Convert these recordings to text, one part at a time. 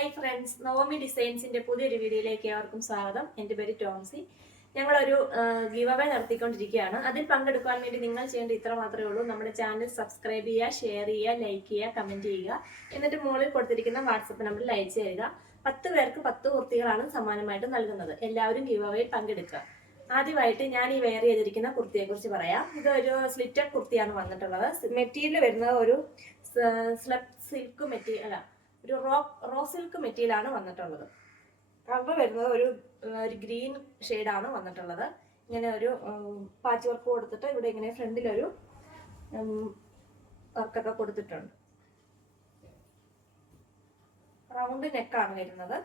Hi friends Navami ഡിസൈൻസിന്റെ പുതിയൊരു വീഡിയോയിലേക്ക് ഏവർക്കും സ്വാഗതം. എന്റെ പേര് ടോംസി. ഞങ്ങളൊരു ഗിവ് അവേ നടത്തിക്കൊണ്ടിരിക്കുകയാണ്. അതിൽ പങ്കെടുക്കാൻ വേണ്ടി നിങ്ങൾ ചെയ്യേണ്ട ഇത്ര മാത്രമേ ഉള്ളൂ. നമ്മുടെ ചാനൽ സബ്സ്ക്രൈബ് ചെയ്യുക ഷെയർ ചെയ്യുക ലൈക്ക് ചെയ്യുക കമന്റ് ചെയ്യുക. എന്നിട്ട് മുകളിൽ കൊടുത്തിരിക്കുന്ന വാട്സപ്പ് നമ്പറിൽ അയച്ചു തരിക. പത്ത് പേർക്ക് പത്ത് കുർത്തികളാണ് സമ്മാനമായിട്ട് നൽകുന്നത്. എല്ലാവരും ഗിവ് അവയിൽ പങ്കെടുക്കുക. ആദ്യമായിട്ട് ഞാൻ ഈ വെയർ ചെയ്തിരിക്കുന്ന കുർത്തിയെ കുറിച്ച് പറയാം. ഇതൊരു സ്ലിറ്റഡ് കുർത്തിയാണ് വന്നിട്ടുള്ളത്. മെറ്റീരിയൽ വരുന്നത് ഒരു സ്ലബ് സിൽക്ക് മെറ്റീരിയൽ ഒരു റോ റോ സിൽക്ക് മെറ്റീരിയലാണ് വന്നിട്ടുള്ളത്. കളർ വരുന്നത് ഒരു ഒരു ഗ്രീൻ ഷെയ്ഡാണ് വന്നിട്ടുള്ളത്. ഇങ്ങനെ ഒരു പാച്ച് വർക്ക് കൊടുത്തിട്ട് ഇവിടെ ഇങ്ങനെ ഫ്രണ്ടിലൊരു വർക്കൊക്കെ കൊടുത്തിട്ടുണ്ട്. റൗണ്ട് നെക്കാണ് വരുന്നത്.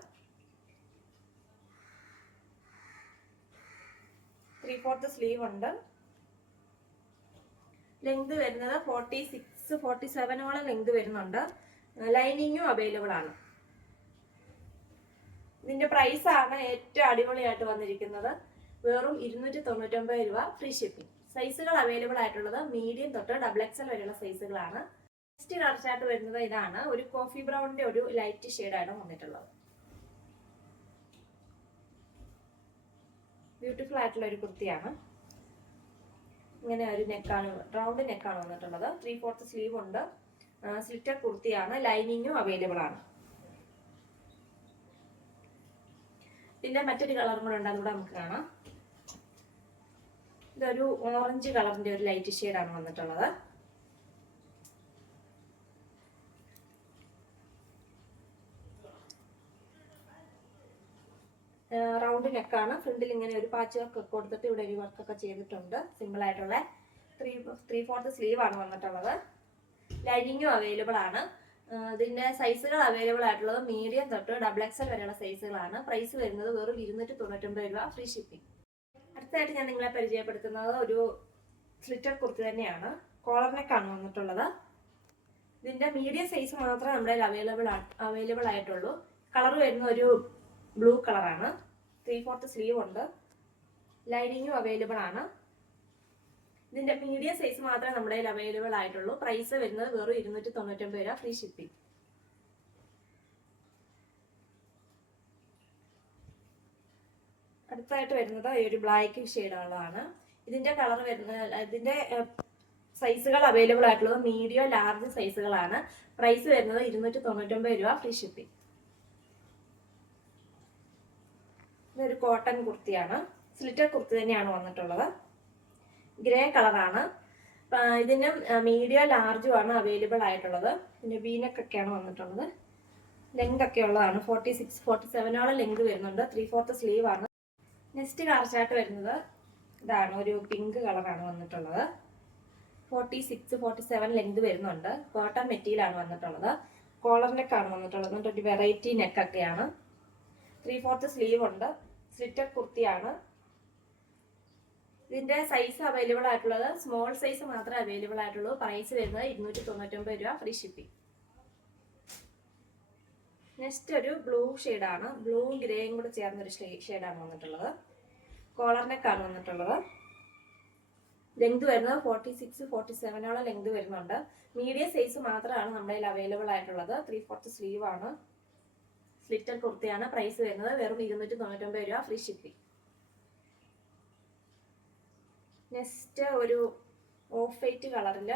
ത്രീ ഫോർത്ത് സ്ലീവ് ഉണ്ട്. ലെങ്ത് വരുന്നത് ഫോർട്ടി സിക്സ് ഫോർട്ടി സെവനോളം ലെങ്ത് വരുന്നുണ്ട്. ലൈനിങ്ങും അവൈലബിൾ ആണ്. ഇതിന്റെ പ്രൈസ് ആണ് ഏറ്റവും അടിപൊളിയായിട്ട് വന്നിരിക്കുന്നത്. വെറും ഇരുന്നൂറ്റി തൊണ്ണൂറ്റൊമ്പത് രൂപ ഫ്രീ ഷിപ്പിംഗ് സൈസുകൾ അവൈലബിൾ ആയിട്ടുള്ളത് മീഡിയം തൊട്ട് ഡബിൾ എക്സൽ വരെയുള്ള സൈസുകളാണ് നെക്സ്റ്റ് കളർച്ചായിട്ട് വരുന്നത് ഇതാണ്. ഒരു കോഫി ബ്രൗണിന്റെ ഒരു ലൈറ്റ് ഷെയ്ഡാണ് വന്നിട്ടുള്ളത്. ബ്യൂട്ടിഫുൾ ആയിട്ടുള്ള ഒരു കുർത്തിയാണ്. ഇങ്ങനെ ഒരു നെക്കാണ് റൗണ്ട് നെക്കാണ് വന്നിട്ടുള്ളത്. ത്രീ ഫോർത്ത് സ്ലീവ് ഉണ്ട്. സ്ലിറ്റർ കുർത്തിയാണ് ലൈനിങ്ങും അവൈലബിൾ ആണ്. പിന്നെ മറ്റൊരു കളറും കൂടെ ഉണ്ട് അതുകൂടെ നമുക്ക് കാണാം. ഇതൊരു ഓറഞ്ച് കളറിന്റെ ഒരു ലൈറ്റ് ഷെയ്ഡാണ് വന്നിട്ടുള്ളത്. റൗണ്ട് നെക്കാണ് ഫ്രണ്ടിൽ ഇങ്ങനെ ഒരു പാച്ച് വർക്ക് ഒക്കെ കൊടുത്തിട്ട് ഇവിടെ ഒരു വർക്കൊക്കെ ചെയ്തിട്ടുണ്ട്. സിമ്പിൾ ആയിട്ടുള്ള ത്രീ ത്രീ ഫോർത്ത് സ്ലീവ് ആണ് വന്നിട്ടുള്ളത്. ലൈനിങ്ങും അവൈലബിൾ ആണ്. ഇതിന്റെ സൈസുകൾ അവൈലബിൾ ആയിട്ടുള്ളത് മീഡിയം തൊട്ട് ഡബിൾ എക്സൽ വരെയുള്ള സൈസുകളാണ് പ്രൈസ് വരുന്നത് വെറും ഇരുന്നൂറ്റി തൊണ്ണൂറ്റൊമ്പത് രൂപ ഫ്രീ ഷിപ്പിംഗ് അടുത്തായിട്ട് ഞാൻ നിങ്ങളെ പരിചയപ്പെടുത്തുന്നത് ഒരു സ്ലിറ്റർ കുർത്തി തന്നെയാണ്. കോളർ നെക്കാണ് വന്നിട്ടുള്ളത്. ഇതിന്റെ മീഡിയം സൈസ് മാത്രമേ നമ്മുടെ അവൈലബിൾ അവൈലബിൾ ആയിട്ടുള്ളൂ. കളർ വരുന്ന ഒരു ബ്ലൂ കളറാണ് ത്രീ ഫോർത്ത് സ്ലീവ് ഉണ്ട്. ലൈനിങ്ങും അവൈലബിൾ ആണ്. ഇതിന്റെ മീഡിയം സൈസ് മാത്രമേ നമ്മുടെ കയ്യിൽ അവൈലബിൾ ആയിട്ടുള്ളൂ. പ്രൈസ് വരുന്നത് വെറും ഇരുന്നൂറ്റി തൊണ്ണൂറ്റൊമ്പത് രൂപ ഫ്രീ ഷിപ്പിംഗ് അടുത്തായിട്ട് വരുന്നത് ഒരു ബ്ലാക്ക് ഷെയ്ഡുള്ളതാണ് ഇതിന്റെ കളർ വരുന്നത് ഇതിന്റെ സൈസുകൾ അവൈലബിൾ ആയിട്ടുള്ളത് മീഡിയം ലാർജ് സൈസുകളാണ് പ്രൈസ് വരുന്നത് ഇരുന്നൂറ്റി തൊണ്ണൂറ്റൊമ്പത് രൂപ ഫ്രീ ഷിപ്പിംഗ് ഇതൊരു കോട്ടൺ കുർത്തിയാണ്. സ്ലിറ്റർ കുർത്തി തന്നെയാണ് വന്നിട്ടുള്ളത്. ഗ്രേ കളറാണ്. ഇതിന് മീഡിയം ആണ് അവൈലബിൾ ആയിട്ടുള്ളത്. വീനക്ക് ഒക്കെയാണ് വന്നിട്ടുള്ളത്. ലെങ്ത് ഒക്കെ ഉള്ളതാണ്. ഫോർട്ടി സിക്സ് ഫോർട്ടി സെവനോളം ലെങ്ത് വരുന്നുണ്ട്. ത്രീ ഫോർത്ത് സ്ലീവ് ആണ്. നെക്സ്റ്റ് കാർച്ചായിട്ട് വരുന്നത് ഇതാണ്. ഒരു പിങ്ക് കളറാണ് വന്നിട്ടുള്ളത്. Forty six forty seven length വരുന്നുണ്ട്. കോട്ടൺ മെറ്റീരിയൽ ആണ് വന്നിട്ടുള്ളത്. കോളർ നെക്കാണ് വന്നിട്ടുള്ളത്. എന്നിട്ട് വെറൈറ്റി നെക്കൊക്കെയാണ് ത്രീ ഫോർത്ത് സ്ലീവ് ഉണ്ട്. സ്ലിറ്റർ കുർത്തിയാണ്. ഇതിന്റെ സൈസ് അവൈലബിൾ ആയിട്ടുള്ളത് സ്മോൾ സൈസ് മാത്രമേ അവൈലബിൾ ആയിട്ടുള്ളൂ. പ്രൈസ് വരുന്നത് ഇരുന്നൂറ്റി തൊണ്ണൂറ്റൊമ്പത് രൂപ ഫ്രീ ഷിപ്പിംഗ് നെക്സ്റ്റ് ഒരു ബ്ലൂ ഷെയ്ഡാണ് ബ്ലൂ ഗ്രേയും കൂടെ ചേർന്നൊരു ഷെയ്ഡാണ് വന്നിട്ടുള്ളത്. കോളർ നെക്കാണ് വന്നിട്ടുള്ളത്. ലെങ്ത് വരുന്നത് ഫോർട്ടി സിക്സ് ഫോർട്ടി സെവനോളം ലെങ്ത് വരുന്നുണ്ട്. മീഡിയം സൈസ് മാത്രമാണ് നമ്മുടെ കയ്യിൽ അവൈലബിൾ ആയിട്ടുള്ളത്. ത്രീ ഫോർത്ത് സ്ലീവ് ആണ്. സ്ലിറ്റർ കുർത്തിയാണ്. പ്രൈസ് വരുന്നത് വെറും ഇരുന്നൂറ്റി തൊണ്ണൂറ്റൊമ്പത് രൂപ ഫ്രീ ഷിപ്പിംഗ് നെക്സ്റ്റ് ഒരു ഓഫ് വൈറ്റ് കളറിൽ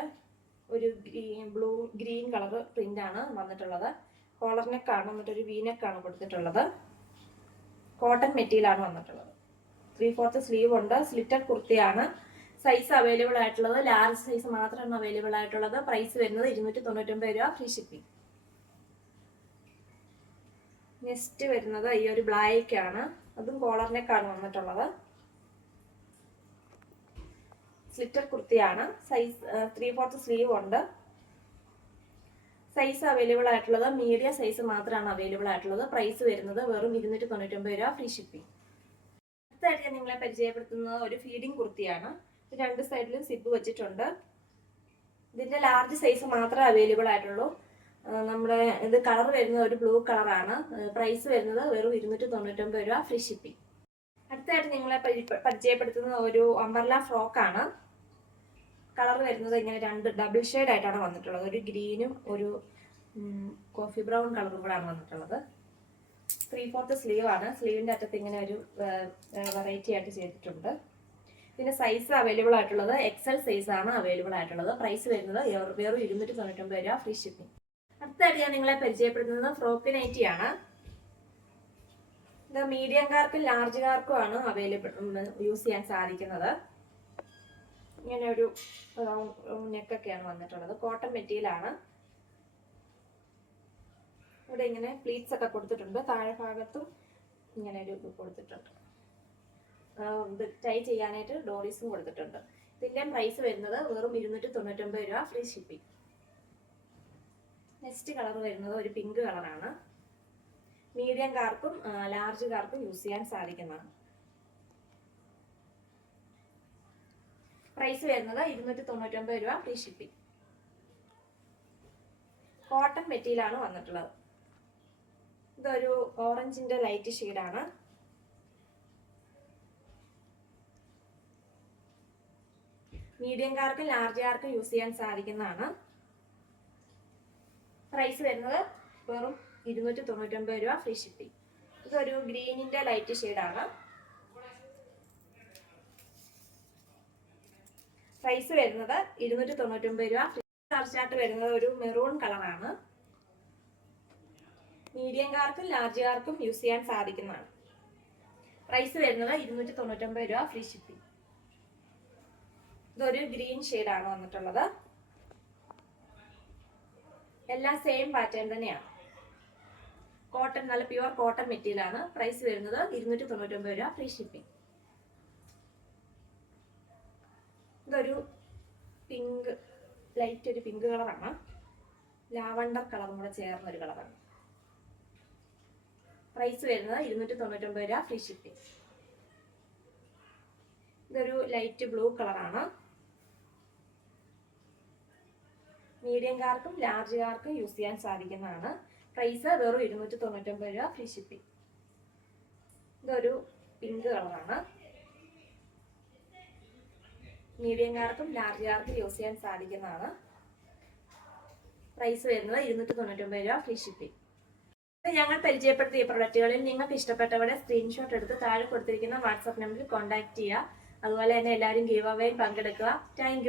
ഒരു ഗ്രീൻ ബ്ലൂ ഗ്രീൻ കളർ പ്രിന്റാണ് വന്നിട്ടുള്ളത്. കോളർ നെക്കാണ് എന്നിട്ട് ഒരു വീനെക്കാണ് കൊടുത്തിട്ടുള്ളത്. കോട്ടൺ മെറ്റീരിയലാണ് വന്നിട്ടുള്ളത്. ത്രീ ഫോർത്ത് സ്ലീവ് ഉണ്ട്. സ്ലിറ്റഡ് കുർത്തിയാണ്. സൈസ് അവൈലബിൾ ആയിട്ടുള്ളത്. ലാർജ് സൈസ് മാത്രമാണ് അവൈലബിൾ ആയിട്ടുള്ളത്. പ്രൈസ് വരുന്നത് ഇരുന്നൂറ്റി തൊണ്ണൂറ്റൊമ്പത് രൂപ ഫ്രീ ഷിപ്പിംഗ് നെക്സ്റ്റ് വരുന്നത് ഈ ഒരു ബ്ലാക്ക് ആണ്. അതും കോളർ നെക്കാണ് വന്നിട്ടുള്ളത്. സ്ലിറ്റർ കുർത്തിയാണ്. സൈസ് ത്രീ ഫോർത്ത് സ്ലീവ് ഉണ്ട്. സൈസ് അവൈലബിൾ ആയിട്ടുള്ളത് മീഡിയം സൈസ് മാത്രമാണ് അവൈലബിൾ ആയിട്ടുള്ളത്. പ്രൈസ് വരുന്നത് വെറും ഇരുന്നൂറ്റി തൊണ്ണൂറ്റൊമ്പത് രൂപ ഫ്രീ ഷിപ്പിംഗ് അടുത്തായിട്ട് ഞാൻ നിങ്ങളെ പരിചയപ്പെടുത്തുന്നത് ഒരു ഫീഡിംഗ് കുർത്തിയാണ്. രണ്ട് സൈഡിലും സിബ് വെച്ചിട്ടുണ്ട്. ഇതിന്റെ ലാർജ് സൈസ് മാത്രമേ അവൈലബിൾ ആയിട്ടുള്ളൂ. നമ്മുടെ ഇത് കളർ വരുന്നത് ഒരു ബ്ലൂ കളറാണ് പ്രൈസ് വരുന്നത് വെറും ഇരുന്നൂറ്റി തൊണ്ണൂറ്റൊമ്പത് രൂപ ഫ്രീ ഷിപ്പിംഗ് അടുത്തായിട്ട് നിങ്ങളെ പരിചയപ്പെടുത്തുന്ന ഒരു അംബർല ഫ്രോക്കാണ് കളർ വരുന്നത് ഇങ്ങനെ രണ്ട് ഡബിൾ ഷെയ്ഡ് ആയിട്ടാണ് വന്നിട്ടുള്ളത്. ഒരു ഗ്രീനും ഒരു കോഫി ബ്രൗൺ കളറും കൂടെയാണ് വന്നിട്ടുള്ളത്. ത്രീ ഫോർത്ത് സ്ലീവ് ആണ്. സ്ലീവിന്റെ അറ്റത്ത് ഇങ്ങനെ ഒരു വെറൈറ്റി ആയിട്ട് ചെയ്തിട്ടുണ്ട്. പിന്നെ സൈസ് അവൈലബിൾ ആയിട്ടുള്ളത് എക്സൽ സൈസ് ആണ് അവൈലബിൾ ആയിട്ടുള്ളത്. പ്രൈസ് വരുന്നത് വെറും ഇരുന്നൂറ്റി തൊണ്ണൂറ്റൊമ്പത് രൂപ ഫ്രീ ഷിപ്പിംഗ് അടുത്തായിട്ട് ഞാൻ നിങ്ങളെ പരിചയപ്പെടുത്തുന്നത് ഫ്രോക്ക് നൈറ്റി ആണ്. ഇത് ലാർജ് കാർക്കും ആണ് അവൈലബിൾ യൂസ് ചെയ്യാൻ സാധിക്കുന്നത്. ഇങ്ങനെ ഒരു നെക്കൊക്കെയാണ് വന്നിട്ടുള്ളത്. കോട്ടൺ മെറ്റീരിയലാണ്. ഇവിടെ ഇങ്ങനെ പ്ലീറ്റ്സ് ഒക്കെ കൊടുത്തിട്ടുണ്ട്. താഴെ ഭാഗത്തും ഇങ്ങനെ ഒരു ഇത് കൊടുത്തിട്ടുണ്ട്. ഇത് ടൈ ചെയ്യാനായിട്ട് ഡോറീസും കൊടുത്തിട്ടുണ്ട്. ഇതിന്റെ പ്രൈസ് വരുന്നത് വെറും ഇരുന്നൂറ്റി തൊണ്ണൂറ്റൊമ്പത് രൂപ ഫ്രീ ഷിപ്പിംഗ് നെക്സ്റ്റ് കളർ വരുന്നത് ഒരു പിങ്ക് കളറാണ് മീഡിയം കാർക്കും ലാർജ് കാർക്കും യൂസ് ചെയ്യാൻ സാധിക്കുന്നതാണ്. പ്രൈസ് വരുന്നത് ഇരുന്നൂറ്റി തൊണ്ണൂറ്റൊമ്പത് രൂപ ഫ്രീ ഷിപ്പിംഗ് കോട്ടൺ മെറ്റീരിയലാണ് വന്നിട്ടുള്ളത്. ഇതൊരു ഓറഞ്ചിന്റെ ലൈറ്റ് ഷെയ്ഡാണ് മീഡിയംകാർക്കും ലാർജുകാർക്കും യൂസ് ചെയ്യാൻ സാധിക്കുന്നതാണ്. പ്രൈസ് വരുന്നത് വെറും ഇരുന്നൂറ്റി തൊണ്ണൂറ്റൊമ്പത് രൂപ ഫ്രീ ഷിപ്പിംഗ് ഇതൊരു ഗ്രീനിന്റെ ലൈറ്റ് ഷെയ്ഡാണ് പ്രൈസ് വരുന്നത് ഇരുന്നൂറ്റി തൊണ്ണൂറ്റൊമ്പത് രൂപ. ഫ്രീ ആയിട്ട് വരുന്നത് ഒരു മെറൂൺ കളറാണ് മീഡിയംകാർക്കും ലാർജുകാർക്കും യൂസ് ചെയ്യാൻ സാധിക്കുന്നതാണ്. പ്രൈസ് വരുന്നത് ഇരുന്നൂറ്റി തൊണ്ണൂറ്റൊമ്പത് രൂപ ഫ്രീ ഷിപ്പിംഗ് ഇതൊരു ഗ്രീൻ ആണ് വന്നിട്ടുള്ളത്. എല്ലാം സെയിം പാറ്റേൺ തന്നെയാണ്. കോട്ടൺ നല്ല പ്യുവർ കോട്ടൺ മെറ്റീരിയൽ ആണ്. പ്രൈസ് വരുന്നത് ഇരുന്നൂറ്റി തൊണ്ണൂറ്റൊമ്പത് രൂപ ഫ്രീ ഷിപ്പിംഗ് ഇതൊരു പിങ്ക് ലൈറ്റ് ഒരു പിങ്ക് കളറാണ് ലാവണ്ടർ കളറും കൂടെ ചേർന്ന ഒരു കളറാണ് പ്രൈസ് വരുന്നത് ഇരുന്നൂറ്റി തൊണ്ണൂറ്റൊമ്പത് രൂപ ഫ്രീ ഷിപ്പിംഗ് ഇതൊരു ലൈറ്റ് ബ്ലൂ കളറാണ് മീഡിയംകാർക്കും ലാർജുകാർക്കും യൂസ് ചെയ്യാൻ സാധിക്കുന്നതാണ്. പ്രൈസ് വെറും ഇരുന്നൂറ്റി തൊണ്ണൂറ്റൊമ്പത് രൂപ ഫ്രീ ഷിപ്പിംഗ് ഇതൊരു പിങ്ക് കളറാണ് മീഡിയംകാർക്കും ലാർജുകാർക്കും യൂസ് ചെയ്യാൻ സാധിക്കുന്നതാണ്. പ്രൈസ് വരുന്നത് ഇരുന്നൂറ്റി തൊണ്ണൂറ്റൊമ്പത് രൂപ ഫ്രീ ഷിപ്പിംഗ് ഞങ്ങൾ പരിചയപ്പെടുത്തിയ പ്രൊഡക്റ്റുകളിൽ നിങ്ങൾക്ക് ഇഷ്ടപ്പെട്ടവരെ സ്ക്രീൻഷോട്ട് എടുത്ത് താഴെ കൊടുത്തിരിക്കുന്ന വാട്സാപ്പ് നമ്പറിൽ കോൺടാക്ട് ചെയ്യുക. അതുപോലെ തന്നെ എല്ലാവരും ഗീവ് അവേയിൽ പങ്കെടുക്കുക. താങ്ക്